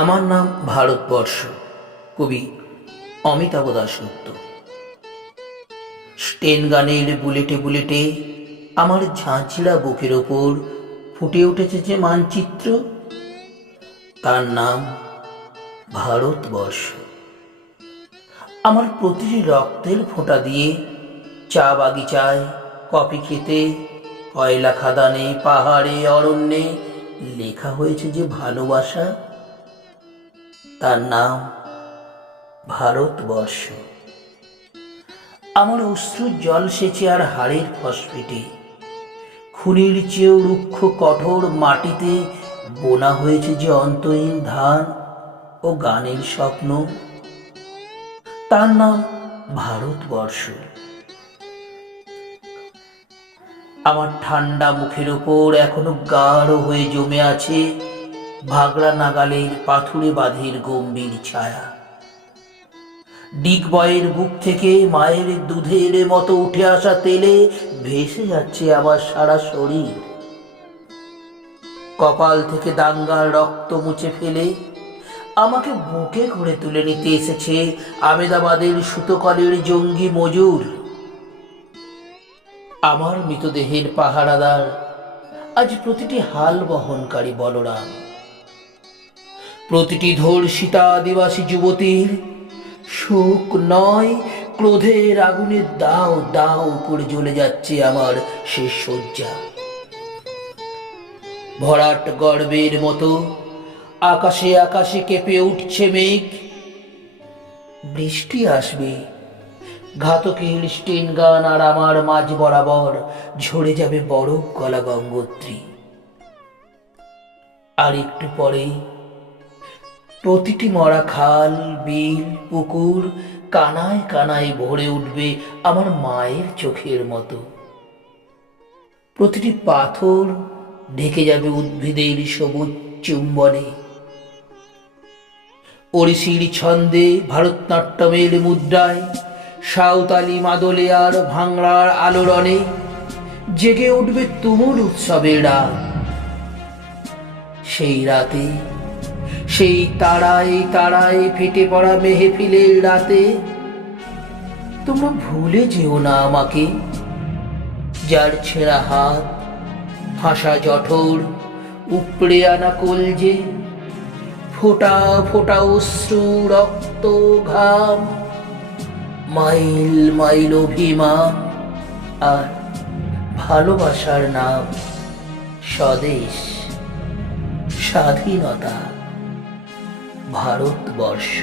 আমার নাম ভারতবর্ষ। কবি অমিতাভ দাশগুপ্ত। স্টেন গানের বুলেটে বুলেটে আমার ঝাঁঝরা বুকের ওপর ফুটে উঠেছে যে মানচিত্র, তার নাম ভারতবর্ষ। আমার প্রতিটি রক্তের ফোঁটা দিয়ে চা বাগিচায়, কফি খেতে, কয়লা খাদানে, পাহাড়ে, অরণ্যে লেখা হয়েছে যে ভালোবাসা, তার নাম ভারতবর্ষ। আমার অশ্রুর জল সেচে আর হাড়ের ফসফেটে, খুনির চেয়েও রুক্ষ কঠোর মাটিতে বোনা হয়েছে যে অন্তহীন ধান ও গানের স্বপ্ন, তার নাম ভারতবর্ষ। আমার ঠান্ডা মুখের ওপর এখনো গাঢ় হয়ে জমে আছে ভাগড়া নাগালের পাথুরে বাঁধের গম্ভীর ছায়া। ডিগবয়ের বুক থেকে মায়ের দুধের মতো উঠে আসা তেলে ভেসে যাচ্ছে আমার সারা শরীর। কপাল থেকে দাঙ্গার রক্ত মুছে ফেলে আমাকে বুকে করে তুলে নিতে এসেছে আমেদাবাদের সুতোকলের জঙ্গি মজুর। আমার মৃতদেহের পাহারাদার আজ প্রতিটি হাল বহনকারী বলরাম, প্রতিটি ধর্ষিতা আদিবাসী যুবতীর শোক নয়, ক্রোধের আগুনে দাও দাও করে জ্বলে যাচ্ছে আমার শেষ শয্যা। ভরাট গর্বের মতো আকাশে আকাশে কেঁপে উঠছে মেঘ। বৃষ্টি আসবে, ঘাতকের স্টেন গান আর আমার মাঝ বরাবর ঝরে যাবে বরফ গলা গঙ্গোত্রী। আর একটু পরেই প্রতিটি মরা খাল, বিল, পুকুর কানায় কানায় ভরে উঠবে আমার মায়ের চোখের মতো। প্রতিটি পাথর ঢেকে যাবে উদ্ভিদের সবুজ চুম্বনে। ওড়িশির ছন্দে, ভারতনাট্যমের মুদ্রায়, সাঁওতালি মাদলে আর ভাংড়ার আলোড়নে জেগে উঠবে তুমুল উৎসবের রাত। সেই রাতে, সেই তারায় তারায় ফেটে পড়া মেহফিলের রাতে তোমরা ভুলে যেও না আমাকে, যার ছেঁড়া হাত, ফাঁসা জঠর, উপড়ে আনা কলজে, ফোঁটা ফোঁটা অশ্রু, রক্ত, ঘাম, মাইল মাইল অভিমান আর ভালোবাসার নাম স্বদেশ, স্বাধীনতা, ভারতবর্ষ।